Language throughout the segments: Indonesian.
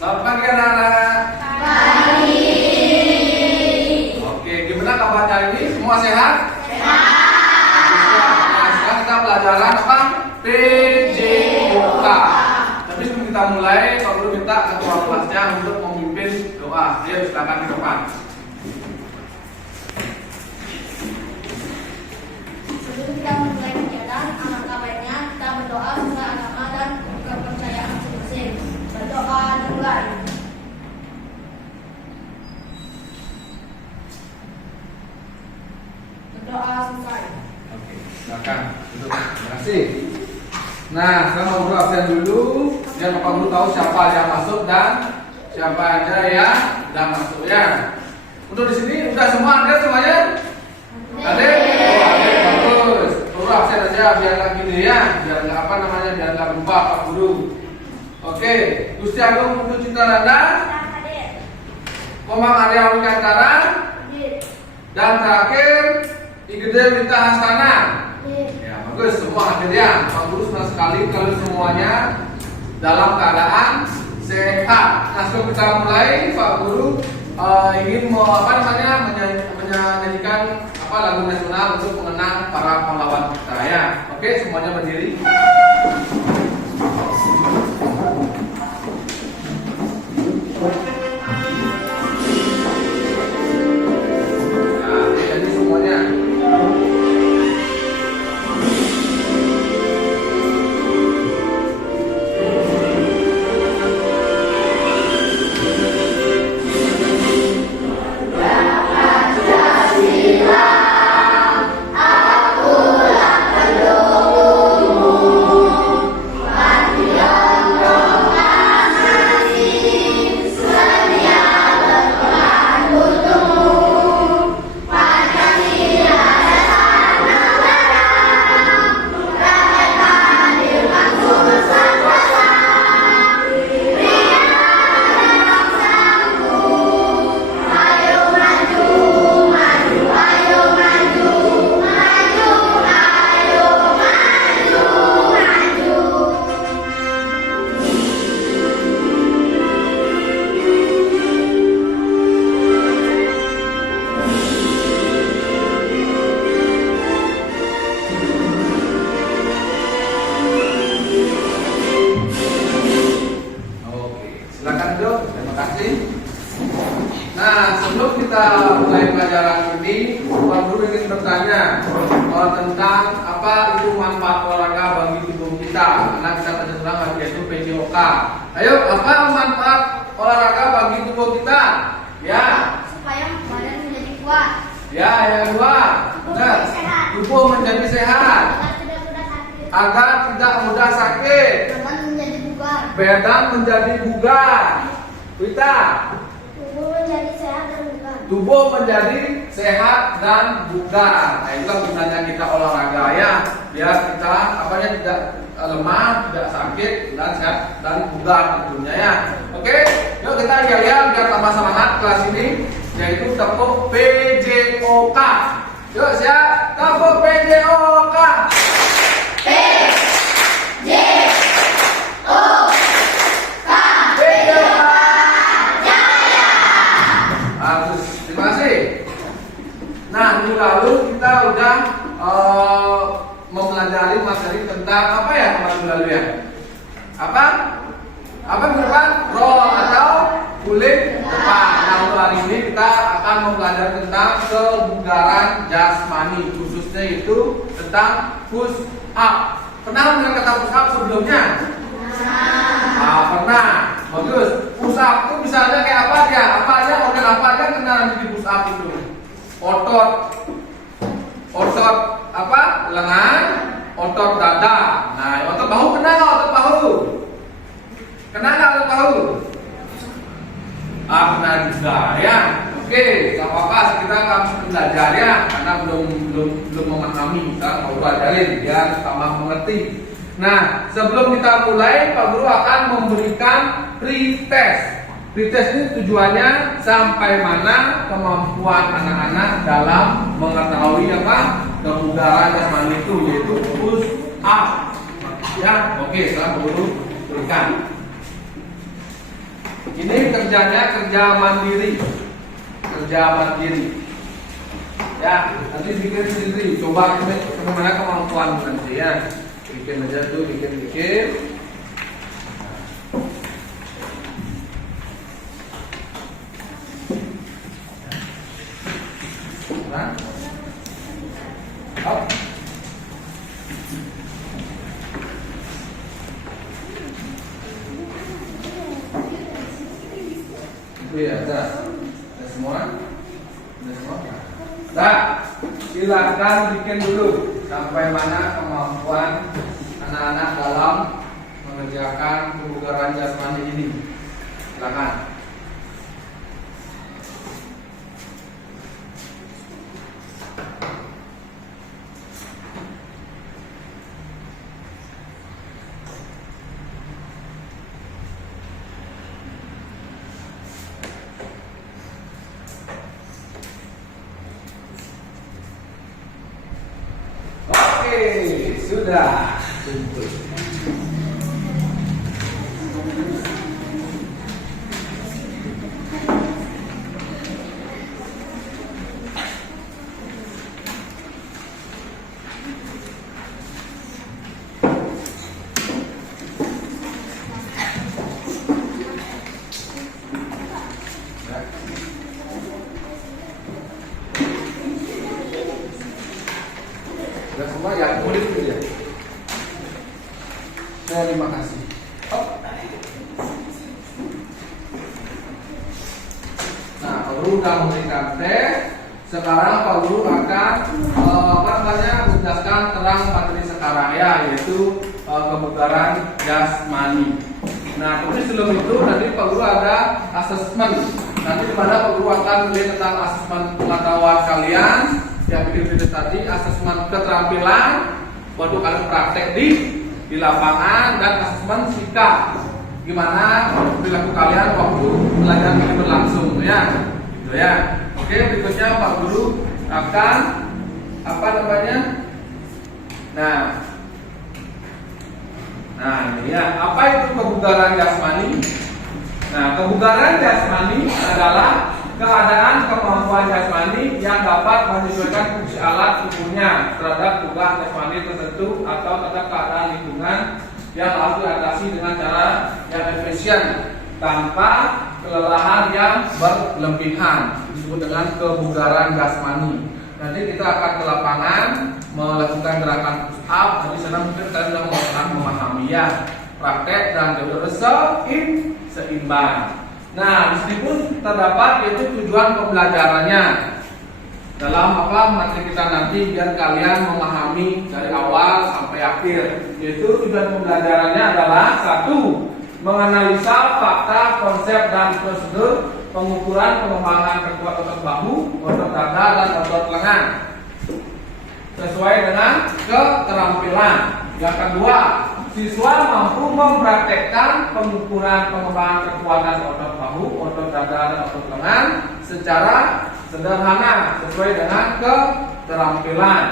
Selamat pagi anak-anak. Pagi. Oke, gimana kabarnya ini? Semua sehat? Sehat. Nah, sekarang kita pelajaran apa? PJOK. Tapi sebelum kita mulai, Pak Guru minta ketua kelasnya untuk memimpin doa. Ayo silakan ke depan. Sebelum kita memulai kegiatan, alangkah baiknya kita berdoa sesuai agama dan kepercayaan masing-masing. Berdoa dimulai. Berdoa selesai. Oke, silakan duduk. Terima kasih. Nah, sekarang Pak Guru absen dulu. Biar Pak Guru tahu siapa yang masuk dan siapa aja yang tidak masuk ya. Untuk di sini udah semua ada semuanya? Ada? Oh, ada. Bagus. Guru absen aja biar nggak gini ya, biar nggak apa namanya, biar nggak lupa Pak Guru. Oke, Gusti Agung Putu Cinta Landa, Komang Arya Wikantara, dan terakhir Igede Wita Hastana. Ya, bagus, semua hadir ya. Pak Guru senang sekali kalau semuanya dalam keadaan sehat. Nah, sebelum kita mulai, Pak Guru ingin menyanyikan lagu nasional untuk mengenang para pahlawan kita ya. Oke, semuanya berdiri. Nah, jadi semuanya. Mulai pelajaran ini, Pak Guru ingin bertanya tentang apa itu manfaat olahraga bagi tubuh kita. Karena kita terserang yaitu PJOK. Ayo, apa manfaat olahraga bagi tubuh kita? Ya. Supaya badan menjadi kuat. Ya, yang kedua. Benar. Tubuh menjadi sehat. Agar tidak mudah sakit. Badan menjadi bugar. Badan menjadi bugar. Wita. Tubuh menjadi sehat dan bugar. Tubuh menjadi sehat dan bugar. Nah, itu gunanya kita olahraga ya, biar kita tidak lemah, tidak sakit, dan sehat dan bugar tentunya ya. Oke, yuk kita yel biar tambah semangat kelas ini, yaitu tepuk PJOK. Yuk siap, tepuk PJOK. Nah, minggu lalu kita udah mempelajari materi tentang apa ya minggu lalu ya? Apa minggu depan? Roll atau kulit depan. Nah, untuk hari ini kita akan mempelajari tentang kebugaran jasmani, khususnya itu tentang push up. Pernah dengar kata push up sebelumnya? Pernah. Bagus. Push up itu misalnya kayak apa dia? Apa aja organ apa aja kena di push up itu? Otot apa? Lengan, otot dada. Nah, otot bahu kena nggak otot bahu? Kena nggak otot bahu? Kena juga ya. Oke, nggak apa-apa. Kita akan belajar ya, karena belum memahami. Kita mau belajarin biar tambah mengerti. Nah, sebelum kita mulai, Pak Guru akan memberikan pretest. Pretest ini tujuannya sampai mana kemampuan anak-anak dalam mengetahui kebugaran jasmani itu, yaitu push up. Ya, oke, sekarang Pak Guru berikan. Ini kerjanya kerja mandiri. Kerja mandiri. Ya, nanti bikin sendiri. Coba bagaimana kemampuan nanti ya. Bikin aja tuh, bikin. Nah. Up. Iya, dah. Udah semua? Udah semua? Dah. Silakan bikin dulu sampai mana kemampuan anak-anak dalam mengerjakan kebugaran jasmani ini. Silakan. Oke, sudah. Tuntut. Sudah semua ya, boleh dulu ya. Terima kasih. Nah, Pak Guru sudah memberikan tes. Sekarang Pak Guru akan menjelaskan terang materi sekarang ya, yaitu kebugaran jasmani. Nah, tapi sebelum itu nanti Pak Guru ada asesmen. Nanti di mana Pak Guru akan melihat tentang asesmen pengetahuan kalian yang video tadi, asesmen keterampilan waktu kalian praktek di lapangan, dan asesmen sikap gimana perilaku kalian waktu pelajaran ini berlangsung ya, gitu ya. Oke, berikutnya Pak Guru akan nah ini ya, apa itu kebugaran jasmani? Nah, kebugaran jasmani adalah keadaan kemampuan jasmani yang dapat menyesuaikan fungsi alat tubuhnya terhadap tugas jasmani tertentu atau terhadap keadaan lingkungan yang harus diatasi dengan cara yang efisien tanpa kelelahan yang berlebihan. Disebut dengan kebugaran jasmani. Nanti kita akan ke lapangan melakukan gerakan push up. Di sana mungkin kalian sudah memahami ya, praktek dan seimbang. Nah, di sini pun terdapat yaitu tujuan pembelajarannya dalam materi kita nanti, biar kalian memahami dari awal sampai akhir. Yaitu tujuan pembelajarannya adalah: 1. Menganalisa fakta, konsep dan prosedur pengukuran pengembangan kekuatan otot bahu, otot dada dan otot lengan sesuai dengan keterampilan. Yang kedua, siswa mampu mempraktekkan pengukuran pengembangan kekuatan otot bahu, otot dada dan otot lengan secara sederhana sesuai dengan keterampilan.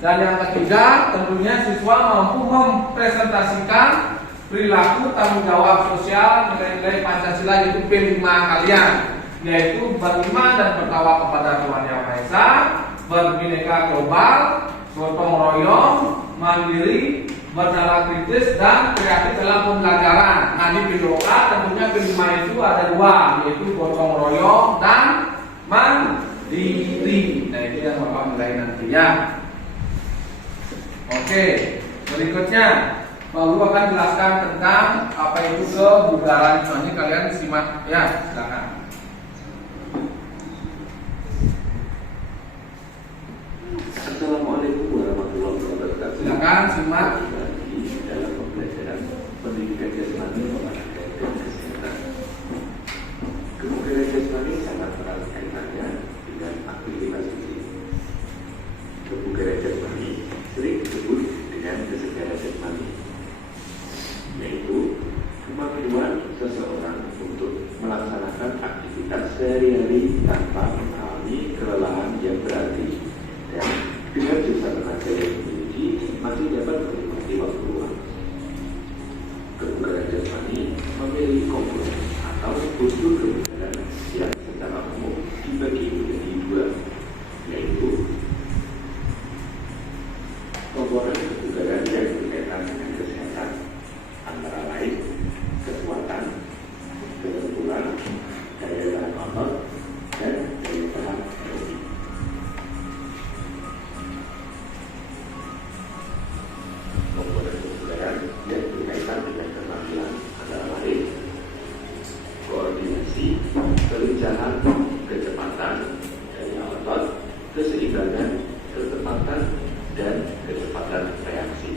Dan yang ketiga, tentunya siswa mampu mempresentasikan perilaku tanggung jawab sosial nilai-nilai Pancasila, yaitu P5 kalian, yaitu beriman dan bertawakal kepada Tuhan Yang Maha Esa, berbineka global, gotong royong, mandiri, bernalar kritis dan kreatif dalam pembelajaran. Nah, di PDOA tentunya P5 itu ada 2, yaitu gotong royong dan mandiri. Nah, itu yang Bapak mulai nanti ya. Oke, berikutnya Pak Guru akan jelaskan tentang apa itu kebugaran jasmani. Kalian simak ya, silakan. Assalamualaikum warahmatullahi wabarakatuh. Silakan simak. Dalam pembelajaran pendidikan jasmani olahraga dan kesehatan. Kebugaran jasmani sangat erat kaitannya dengan aktivitas fisik. Kebugaran jasmani sering disebut dengan kesegaran jasmani, yaitu kemampuan seseorang untuk melaksanakan aktivitas sehari-hari tanpa mengalami kelelahan yang berarti, dan dengan sisa tenaga yang dimiliki masih dapat menikmati waktu luang. Kebugaran jasmani memiliki komponen atau unsur kebugaran yang secara umum dibagi menjadi dua, yaitu komponen kebugaran yang berkaitan dengan kesehatan, antara lain kekuatan, keterampilan, daya tahan otot, dan daya tahan energi. Komponen kebugaran yang berkaitan dengan keterampilan antara lain koordinasi, kelincahan, kecepatan, daya otot, keseimbangan, ketepatan, dan kecepatan reaksi.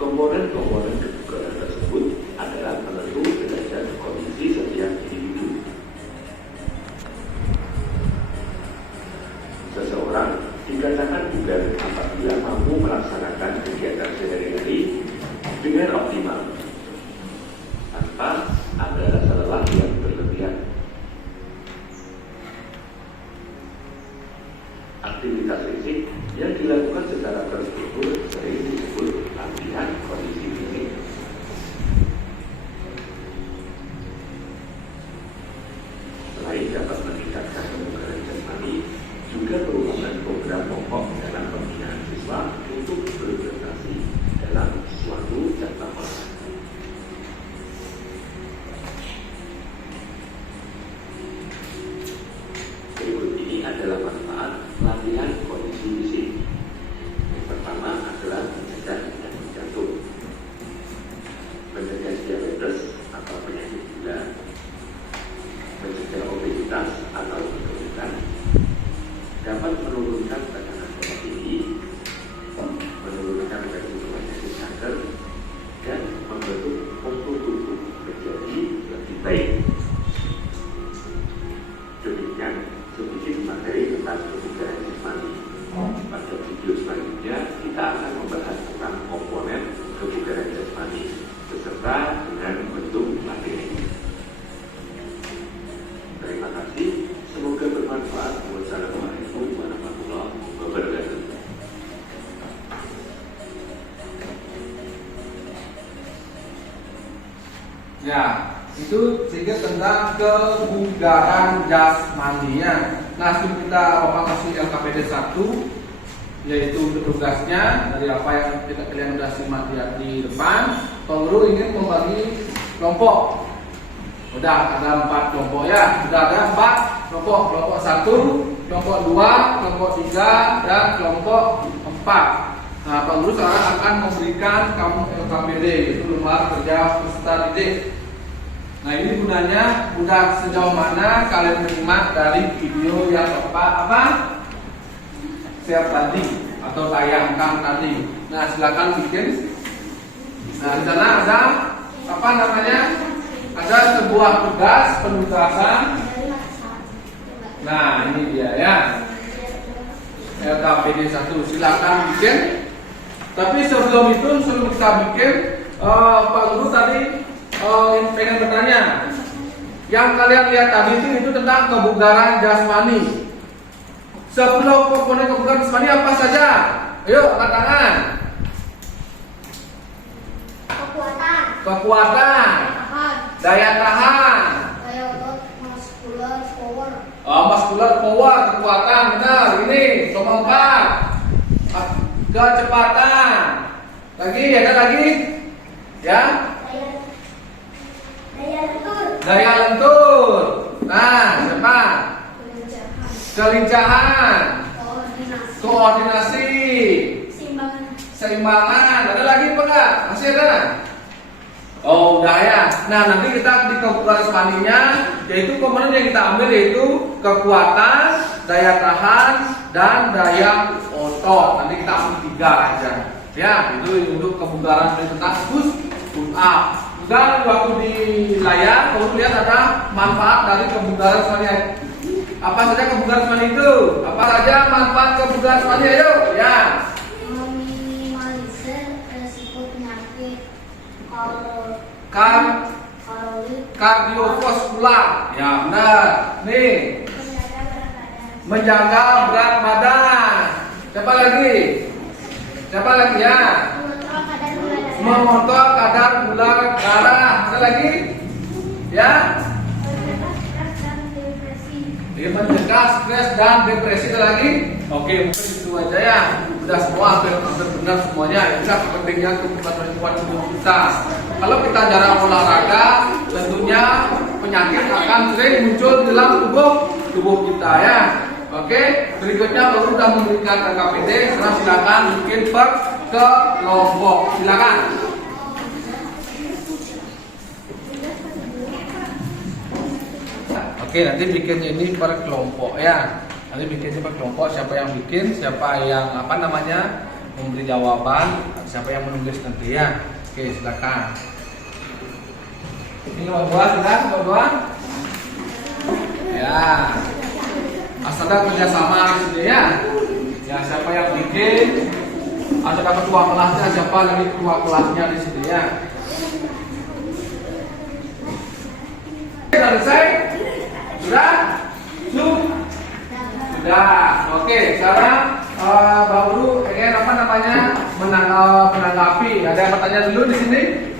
Komponen-komponen kebugaran tersebut adalah penentu derajat kondisi setiap individu. Seseorang dikatakan bugar apabila mampu melaksanakan kegiatan sehari-hari dengan optimal, tanpa ada rasa lelah yang berlebihan. Aktivitas fisik yang dilakukan secara terstruktur sering disebut latihan kondisi fisik. Selain dapat meningkatkan kebugaran jasmani, juga merupakan program pokok dalam pembinaan siswa untuk berprestasi dalam suatu cabang olahraga. Berikut ini adalah manfaat latihan kondisi fisik. Yang pertama adalah mencegah penyakit jantung, mencegah diabetes atau penyakit gula, mencegah obesitas atau kegemukan, dapat menurunkan tekanan darah tinggi, menurunkan resiko penyakit kanker, dan membentuk postur tubuh menjadi lebih baik. Demikian sedikit materi tentang kebugaran jasmani. Pada video selanjutnya kita akan membahas tentang komponen kebugaran jasmani beserta dengan bentuk materi. Terima kasih, semoga bermanfaat. Wassalamualaikum warahmatullahi wabarakatuh. Ya, itu sedikit tentang kebugaran jasmaninya. Nah, sebelum kita masuk LKPD 1, yaitu tugasnya dari apa yang kalian sudah simak di depan. Pak Guru ingin membagi kelompok. Udah ada 4 kelompok ya. Sudah ada 4 kelompok. Kelompok 1, kelompok 2, kelompok 3, dan kelompok 4. Nah, Pak Guru sekarang akan memberikan kamu LKPD, yaitu lembar kerja peserta didik. Nah, ini gunanya udah sejauh mana kalian menyimak dari video yang Bapak share tadi atau tayangkan tadi. Nah, silakan bikin. Nah, di sana ada apa namanya? Ada sebuah tugas penugasan. Nah, ini dia ya. LKPD 1. Silakan bikin. Tapi sebelum kita bikin, Pak Guru tadi pengen bertanya. Yang kalian lihat tadi itu tentang kebugaran jasmani. 10 komponen kebugaran jasmani apa saja? Ayo, angkat tangan. Kekuatan. Daya tahan. Muscular power, kekuatan, benar. Ini nomor 4. Kecepatan. Lagi, ada lagi? Ya. Daya lentur. Nah, cepat. Kelincahan. Koordinasi. Seimbangan. Ada lagi apa enggak? Masih ada? Oh, udah ya. Nah, nanti kita di kebugaran jasmaninya, yaitu komponen yang kita ambil yaitu kekuatan, daya tahan, dan daya otot. Nanti kita ambil 3 aja. Ya, itu untuk kebugaran tentang push up. Dan waktu di layar, kamu lihat ada manfaat dari kebugaran jasmani. Apa saja kebugaran jasmani itu? Apa saja manfaat kebugaran jasmani? Ayo, ya. Meminimalisir resiko penyakit kardiovaskular. Ya, benar. Nih, menjaga berat badan. Siapa lagi? Siapa lagi ya? Mengontrol kadar gula darah. Ada lagi? Ya? Dia mencegah stres dan depresi. Ada lagi? Oke, mungkin itu aja ya. Sudah semua hampir benar semuanya. Itulah pentingnya kemampuan tubuh kita. Kalau kita jarang olahraga, tentunya penyakit akan sering muncul dalam tubuh kita ya. Oke, berikutnya baru sudah memberikan KKPD. Sekarang silakan bikin per kelompok. Silakan. Oke, nanti bikin ini per kelompok ya. Nanti bikin per kelompok. Siapa yang bikin, siapa yang memberi jawaban, siapa yang menulis nanti ya. Oke, silakan. Ini nomor 2, silakan nomor 2. Ya. Asalkan kerjasama di sini ya. Ya, siapa yang bikin? Ada ketua kelasnya, siapa lagi ketua kelasnya di sini ya. Selesai? Sudah? Sudah. Oke, sekarang baru ingin menanggapi. Ada yang bertanya dulu di sini?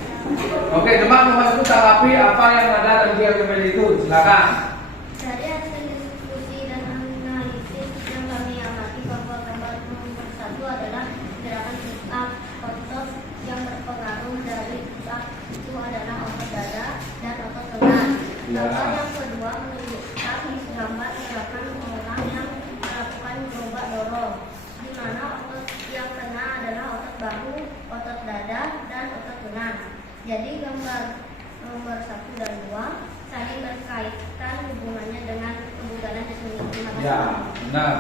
Oke, coba itu tanggapi apa yang ada dan juga yang itu. Silakan. Dari hasil diskusi dan analisis yang kami amati bahwa gambar nomor 1 adalah gerakan push up otot yang berpengaruh dari push up itu adalah otot dada dan otot lengan. Gambar yang kedua menunjukkan gambar gerakan orang yang melakukan gelombang dorong, di mana otot yang kena adalah otot bahu, otot dada, dan otot lengan. Jadi gambar nomor 1 dan 2 saling berkaitan hubungannya dengan kebugaran jasmani. Terima kasih. Ya, benar.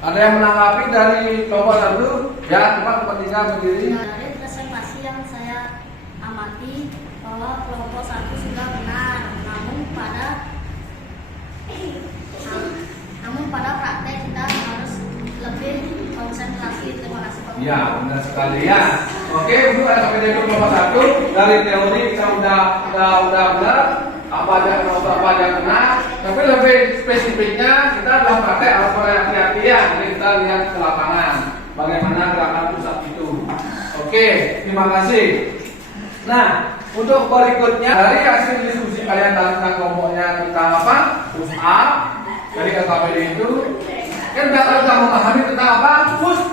Ada yang menanggapi dari kelompok 1? Ya, cepat kepentingan berdiri. Dari presentasi yang saya amati bahwa kelompok 1 sudah benar, namun pada praktek kita harus lebih konsentrasi. Terima kasih Pak. Ya, benar sekali ya. Oke, Bu, sampai dari kelompok 1 dari teori kita udah benar. Apa aja kena, tapi lebih spesifiknya kita dalam praktek harus berhati-hati ya. Jadi kita lihat ke lapangan bagaimana gerakan push up itu. Oke, terima kasih. Nah, untuk berikutnya dari hasil diskusi kalian tentang kelompoknya tentang apa? Push up dari KKPD itu kan kita memahami tentang apa? Push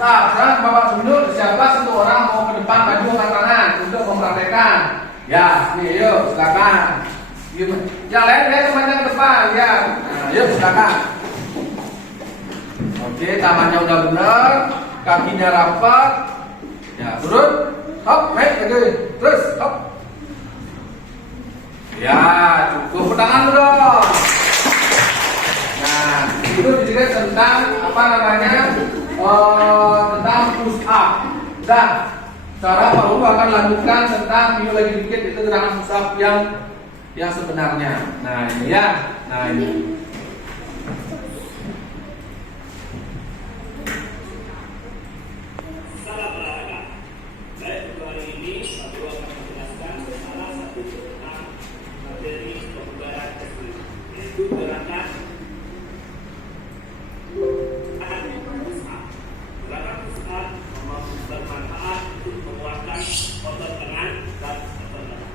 up. Sekarang Bapak Sundul, siapa satu orang mau ke depan maju angkat tangan untuk mempraktekkan? Ya, nih, yuk, silakan. Yang lain temannya ke depan, ya. Nah, yuk, silakan. Oke, tangannya udah benar, kakinya rapat. Ya, turun, hop, naik lagi, terus, hop. Ya, cukup tangan dong. Nah, itu juga tentang tentang push up. Dan sekarang Pak Ulu akan lanjutkan tentang lagi dikit itu gerakan push up yang sebenarnya. Nah ini ya, nah ini. Salam olahraga. Baik, untuk hari ini Pak Ulu akan menjelaskan salah satu tentang materi kebugaran jasmani, yaitu gerakan push up. Gerakan push up bermanfaat untuk menguatkan otot lengan dan otot dada.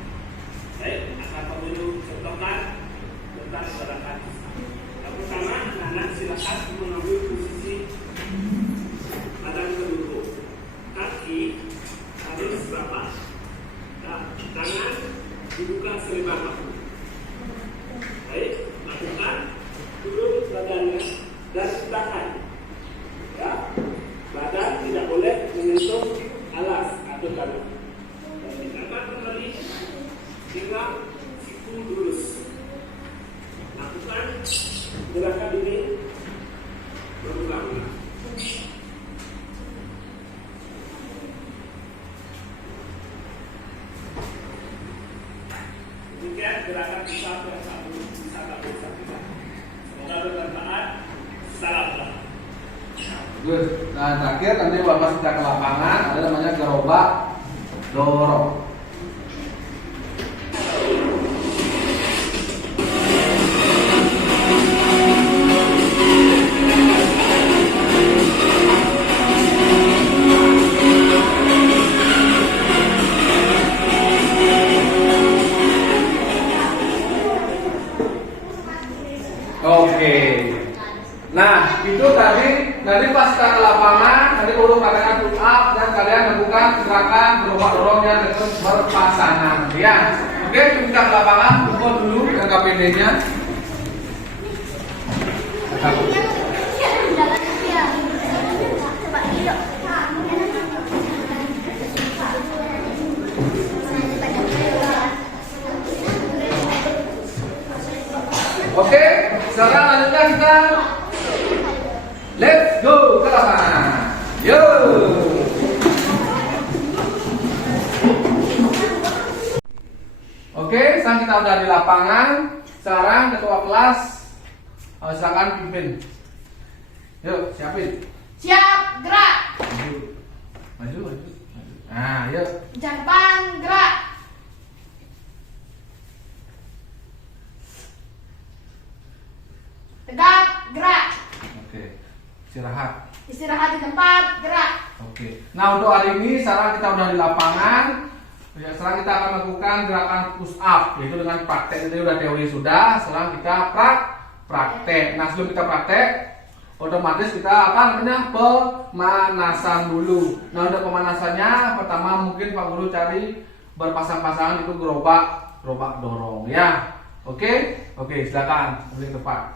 Baik, akan pemilu contohkan tentang gerakan push up. Yang pertama, anak silakan mengambil posisi badan berduduk, kaki harus rapat, dan tangan dibuka selebar bahu. Baik, lakukan turun badannya dan tahan. Ya, badan tidak boleh menyentuh alas atau tanah. Dan diangkat kembali hingga siku lurus. Lakukan gerakan ini berulang-ulang. Demikian gerakan kita yang satu bisa kami sampaikan. Semoga bermanfaat. Salam. Good. Nah, terakhir nanti Bapak sudah ke lapangan, ada namanya gerobak dorong. Nah, itu tadi nanti pas kita ke lapangan, nanti perlu praktekkan push up dan kalian lakukan gerakan dorong yang berpasangan, ya. Oke, kita ke lapangan, pukul dulu yang KPD-nya. Oke, sekarang lanjutkan kita. Let's go ke lapangan. Yo. Oke, sekarang kita udah di lapangan. Sekarang ketua kelas, silakan pimpin. Yuk, siapin. Siap, gerak. Maju. Nah, yuk. Depan, gerak. Tegap, gerak. Oke, istirahat. Istirahat di tempat, gerak. Oke. Nah, untuk hari ini sekarang kita udah di lapangan. Ya, sekarang kita akan melakukan gerakan push up, yaitu dengan praktek. Ini udah teori sudah. Sekarang kita praktek. Nah, sebelum kita praktek, otomatis kita apa namanya pemanasan dulu. Nah, untuk pemanasannya pertama mungkin Pak Guru cari berpasang-pasangan itu gerobak dorong ya. Oke, silakan beli tepat.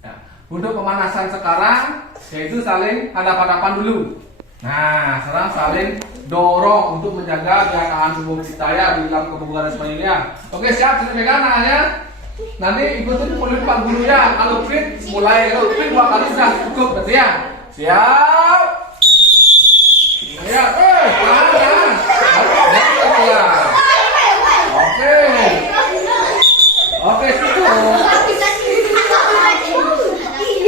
Ya. Untuk pemanasan sekarang yaitu saling hadap-hadapan dulu. Nah, sekarang saling dorong untuk menjaga gerakan tubuh kita ya di dalam kebugaran semuanya. Oke, siap, sudah pegang tangannya. Nanti ikutin mulut Pak Guru ya. Kalau fit mulai, kalau fit 2 kali sudah cukup berarti ya. Siap. Ya, pelan-pelan. Oke, cukup.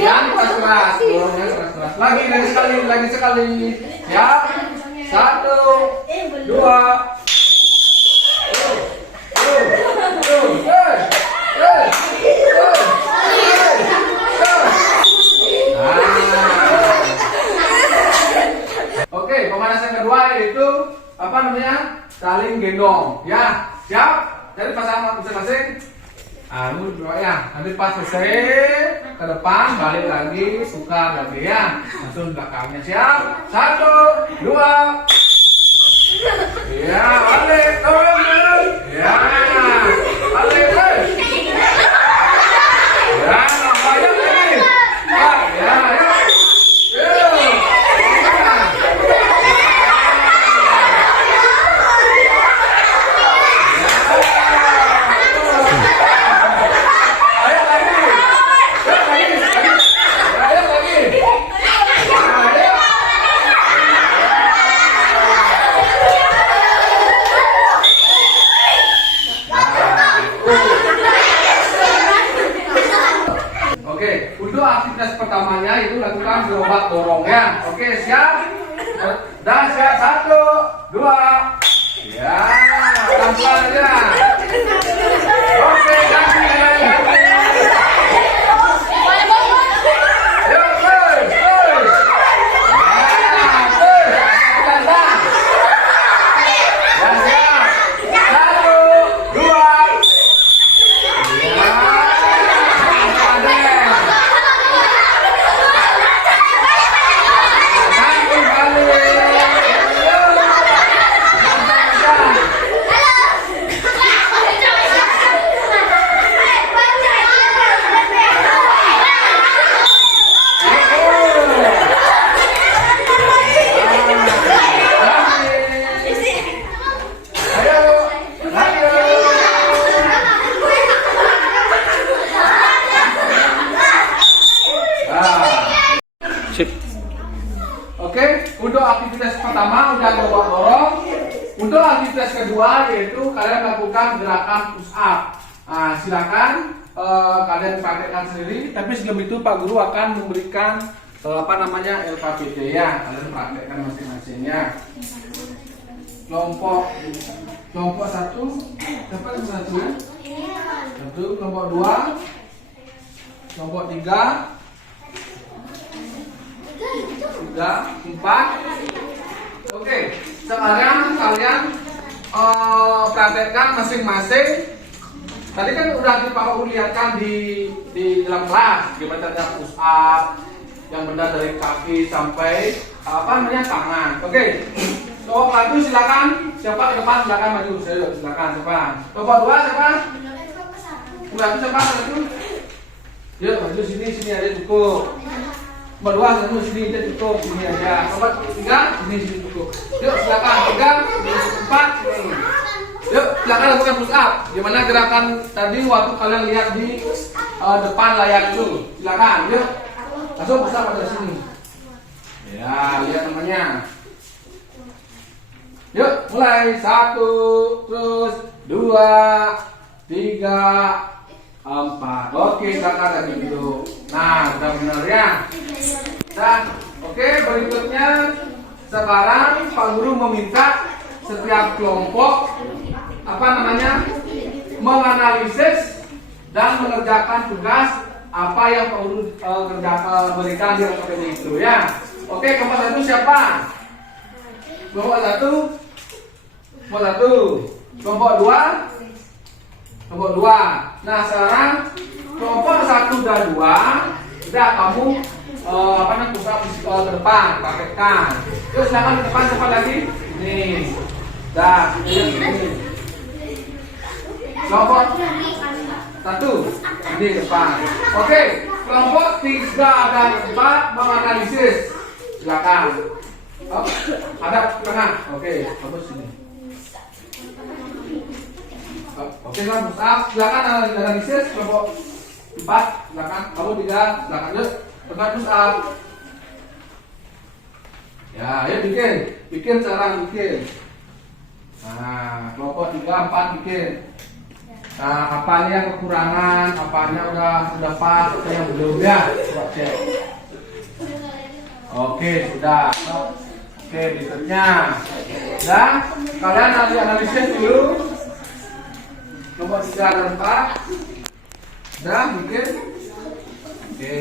Yang keras-keras, dorongnya keras-keras. Lagi sekali. Ya. 1, 2. Oke, pemanasan kedua yaitu apa namanya? Saling gendong. Ya, siap? Jadi pasangan masing-masing. Ya, nanti pas selesai ke depan balik lagi, tukar lagi ya. Langsung belakangnya siap. 1, 2. Ya, balik. Ya, balik. Ya, banyak lagi. Ya. Untuk aktivitas pertamanya itu lakukan gerobak dorong ya. Oke, siap? Dan siap 1, 2. Ya, pelan-pelan aja. Oke, ganti. Oke, untuk aktivitas pertama udah gerobak dorong. Untuk aktivitas kedua yaitu kalian lakukan gerakan push up. Nah, silakan kalian praktekkan sendiri. Tapi sebelum itu Pak Guru akan memberikan apa namanya LKPD ya. Kalian praktekkan masing-masingnya. Kelompok 1, siapa yang 1 ya? 1, kelompok 2, kelompok 3, 4. Oke, sekarang kalian praktekkan masing-masing Tadi kan udah Pak Guru lihatkan di dalam kelas gimana cara push up yang benar dari kaki sampai tangan. Oke. Coba maju silakan. Siapa ke depan silakan maju. Silakan siapa? Coba dua siapa? Udah siapa maju? Yuk maju sini aja cukup. Nomor dua maju sini aja cukup. Sini aja. Coba tiga sini cukup. Yuk silakan tiga, empat sini. Yuk silakan lakukan push up. Gimana gerakan tadi waktu kalian lihat di depan layar itu? Silakan. Yuk. Langsung push up pada sini. Ya, lihat namanya. Yuk, mulai 1, terus 2, 3, 4. Oke, silakan lagi dulu. Nah, sudah benar ya. Dan oke, berikutnya sekarang Pak Guru meminta setiap kelompok menganalisis dan mengerjakan tugas apa yang Pak Guru berikan di kelompok ini itu ya. Oke, kelompok satu siapa? Kelompok satu. Kelompok dua. Nah sekarang kelompok 1 dan 2 sudah kamu pusat ke depan praktekkan. Yuk silakan ke depan cepat lagi. Nih. Dah, ini. Kelompok 1 ini depan. Oke, kelompok 3 dan 4 menganalisis. Silakan. Oh, ada tengah. Oke, kamu sini. Oke, kamu silakan analisis kelompok 4. Silakan. Kamu 3. Silakan yuk. Tempat push up. Ya, ayo bikin cara bikin. Nah, kelompok 3, 4 bikin. Nah, apanya yang kekurangan, apanya udah pas, apa yang belum ya? Coba cek. Oke, sudah. Oke, berikutnya. Dan kalian analisis dulu. Kelompok 3 dan 4. Dah bikin. Oke.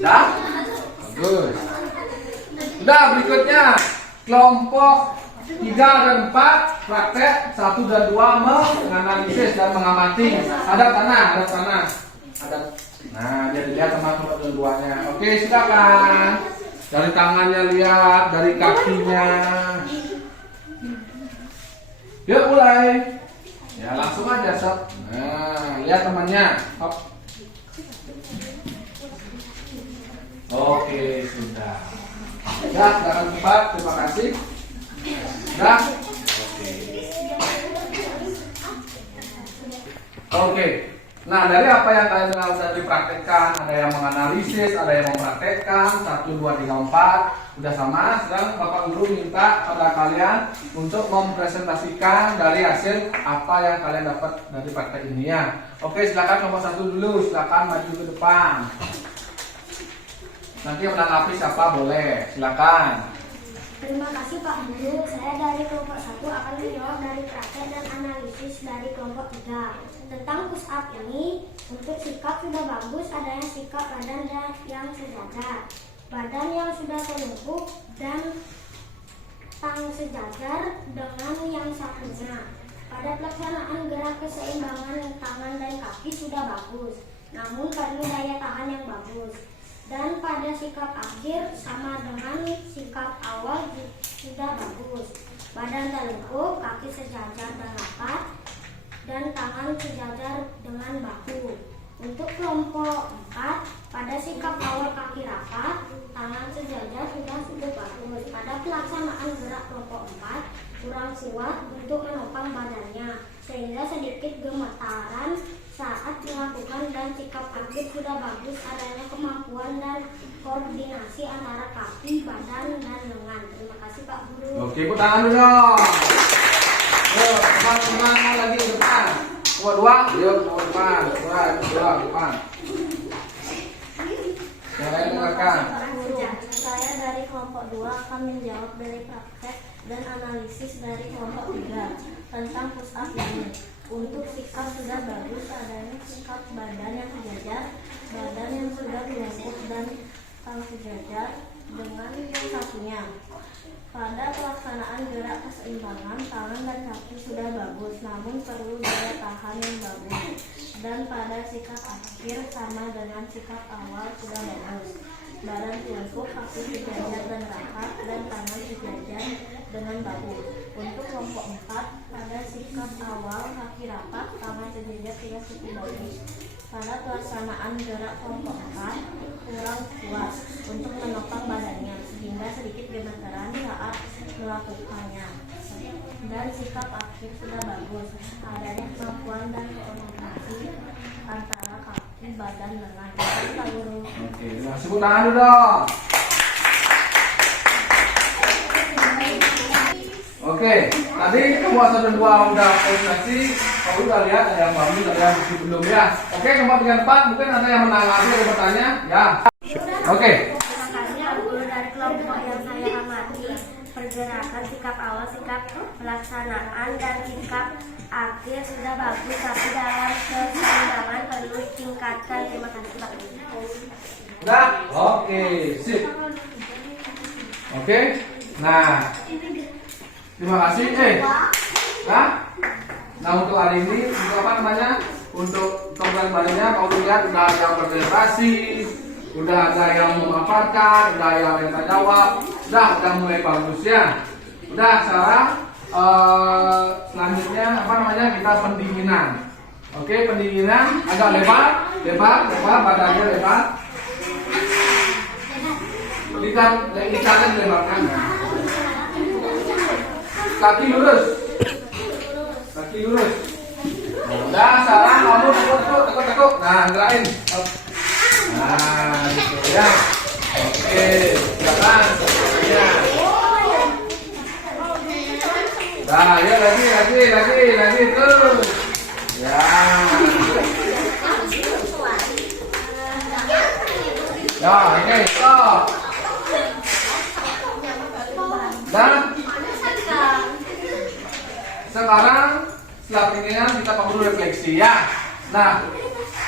Dah? Bagus. Sudah, berikutnya kelompok 3 dan 4 praktek 1 dan 2 menganalisis dan mengamati. Ada tanah. Nah, dia lihat sama kelompok 2-nya. Oke, silakan. Dari tangannya lihat, dari kakinya. Yuk mulai. Ya langsung aja sob. Nah, lihat temannya. Hop. Oke, sudah. Ya, silakan cepat. Terima kasih. Dah. Oke. Nah, dari apa yang kalian sudah dipraktekkan, ada yang menganalisis, ada yang mempraktekkan 1, 2, 3, 4. Udah sama. Sekarang Bapak Guru minta pada kalian untuk mempresentasikan dari hasil apa yang kalian dapat dari praktek ini ya. Oke, silakan nomor 1 dulu. Silakan maju ke depan. Nanti yang menanggapi siapa boleh. Silakan. Terima kasih Pak Guru. Saya dari kelompok 1 akan menjawab dari praktek dan analisis dari kelompok 3. Tentang push up ini, untuk sikap sudah bagus, adanya sikap badan yang sejajar, badan yang sudah telungkup dan tang sejajar dengan yang satunya. Pada pelaksanaan gerak keseimbangan tangan dan kaki sudah bagus, namun perlu daya tahan yang bagus. Dan pada sikap akhir sama dengan sikap awal sudah bagus. Badan telungkup, kaki sejajar dan rapat, dan tangan sejajar dengan bahu. Untuk kelompok 4, pada sikap awal kaki rapat, tangan sejajar sudah bagus. Pada pelaksanaan gerak kelompok 4, kurang kuat untuk menopang badannya, sehingga sedikit gemetaran saat melakukan, dan sikap akhir sudah bagus, adanya kemampuan dan koordinasi antara kaki, badan, dan lengan. Terima kasih Pak Guru. Oke, tepuk tangan dulu dong. Yuk, teman-teman lagi ke depan. Nomor 2, yuk nomor depan. Dua depan. Yang lain dengarkan. Saya dari kelompok 2 akan menjawab dari praktek dan analisis dari kelompok 3 tentang push up ini. Untuk sikap sudah bagus, adanya sikap badan yang sejajar, badan yang sudah telungkup dan tang sejajar dengan yang satunya. Pada pelaksanaan gerak keseimbangan, tangan dan kaki sudah bagus, namun perlu daya tahan yang bagus. Dan pada sikap akhir sama dengan sikap awal sudah bagus. Badan tungkuk, kaki sejajar dan rapat, dan tangan sejajar dengan bahu. Untuk kelompok 4, pada sikap awal kaki rapat, tangan sejajar tidak cukup bagus. Pada pelaksanaan gerak kelompok 4 kurang puas untuk menopang badannya sehingga sedikit gemeteran saat melakukannya. Dan sikap akhir sudah bagus, adanya kemampuan dan koordinasi antara kaki, badan, lengan. Pak Guru. Oke, nah, sebut tangan dulu dong. Oke, tadi kamu 1 dan 2 udah koordinasi, kamu udah lihat ada yang bagus, ada yang belum ya. Oke, nomor 3 dan 4 mungkin ada yang menanggapi, ada yang bertanya, ya. Oke. Terima kasih Pak Guru. Dari kelompok yang saya amati, pergerakan sikap awal, sikap pelaksanaan, dan sikap akhir sudah bagus, tapi dalam keseimbangan perlu ditingkatkan. Terima kasih Pak Guru. Udah? Oke, sip. Oke. Nah, terima kasih. Nah, untuk hari ini, untuk apa namanya? Untuk program barunya, kamu lihat udah ada yang berdelegasi, udah ada yang memaparkan, udah ada yang tanya jawab, udah mulai bagus ya. Udah, sekarang selanjutnya apa namanya? Kita pendinginan. Oke, pendinginan agak lebar, badannya lebar. Ikannya dilebarkan. Kaki lurus. Nah, sekarang kamu tekuk. Nah, gerakin. Nah, gitu ya. Oke, silakan. Ya. Nah, ya lagi terus. Ya. Ya, oke, stop. Dan sekarang setelah pendinginan kita perlu refleksi ya. Nah,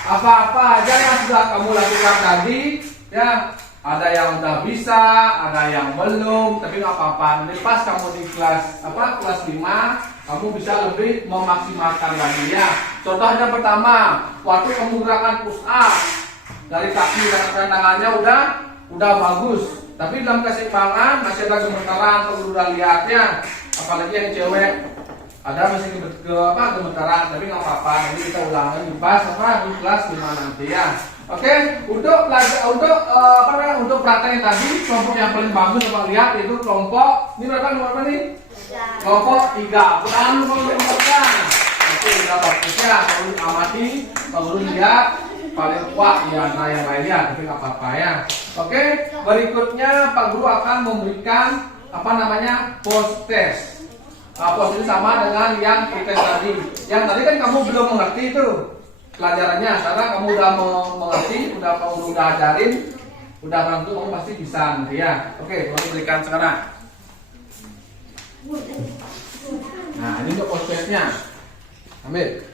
apa-apa aja yang sudah kamu lakukan tadi ya, ada yang udah bisa, ada yang belum, tapi nggak apa-apa. Nanti pas kamu di kelas 5, kamu bisa lebih memaksimalkan lagi ya. Contohnya pertama, waktu kamu gerakan push up dari kaki dan tangannya udah bagus. Tapi dalam keseimbangan masih ada gemetaran, kamu udah lihat ya. Apalagi yang cewek ada masih gemetaran, tapi nggak apa-apa. Nanti kita ulangi di kelas 5 nanti ya. Oke, untuk praktek tadi kelompok yang paling bagus coba lihat itu kelompok ini berapa nomor apa nih? Kelompok 3. Ulangan nomornya. Oke, udah bagus ya. Kalau amati, kalau lihat paling kuat ya, nah yang lainnya tapi nggak apa-apa ya. Oke, berikutnya Pak Guru akan memberikan post test. Post ini sama dengan yang pretest tadi. Yang tadi kan kamu belum mengerti itu pelajarannya. Sekarang kamu udah mengerti, udah ajarin, udah bantu, kamu pasti bisa nanti ya. Oke, boleh berikan sekarang. Nah, ini untuk post testnya. Ambil.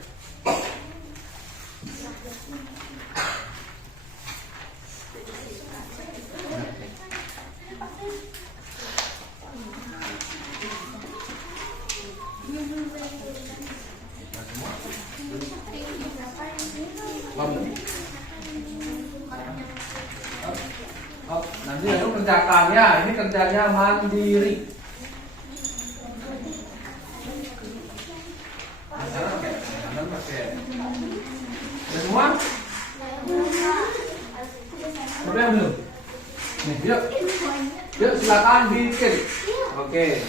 Nanti aku kerjakannya, ini kerjanya mandiri. Ada semua? Sudah belum? Nih, yuk silakan bikin. Oke.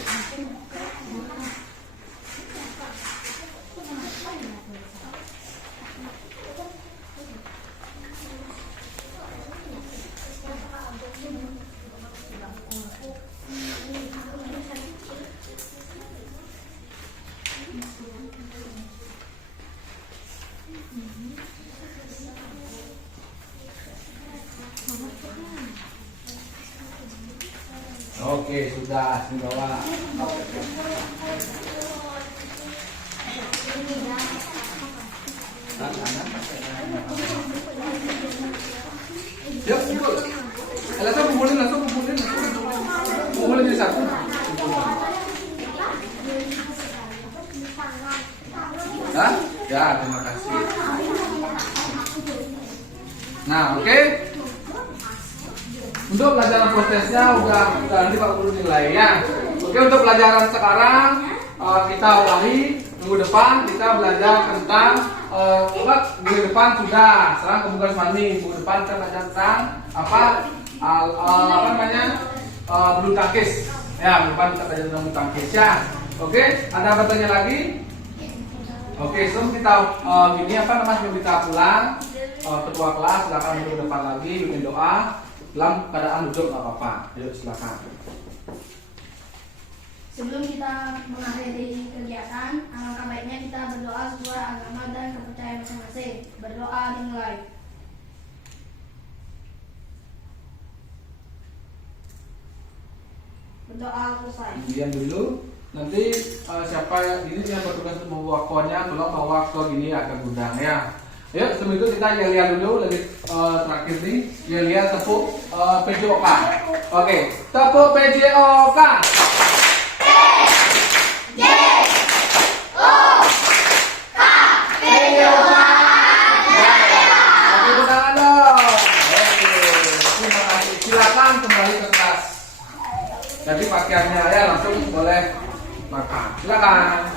Oke, sudah sini bawah. Yuk, langsung kumpulin jadi satu. Hah? Ya, terima kasih. Nah, oke. Untuk pelajaran prosesnya udah nanti Pak Guru nilai ya. Oke, untuk pelajaran sekarang kita ulangi. Minggu depan kita belajar tentang minggu depan sudah. Sekarang kebukaan mani. Minggu depan kita belajar tentang apa namanya bulu tangkis. Ya, minggu depan kita belajar tentang bulu tangkis ya. Oke, ada bertanya lagi? Oke, sebelum kita sebelum kita pulang, ketua kelas silakan duduk depan lagi, bikin doa dalam keadaan duduk nggak apa-apa. Ayo silakan. Sebelum kita mengakhiri kegiatan, alangkah baiknya kita berdoa sesuai agama dan kepercayaan masing-masing. Berdoa dimulai. Berdoa selesai. Kemudian dulu nanti siapa ini yang bertugas untuk membawa konnya, tolong bawa ke gini akan gudang ya. Ayo sebelum itu kita lihat dulu lagi terakhir nih, lihat tepuk PJOK. Oke, tepuk PJOK. Silakan kembali ke kelas. Jadi pakaiannya ya langsung boleh makan. Silakan.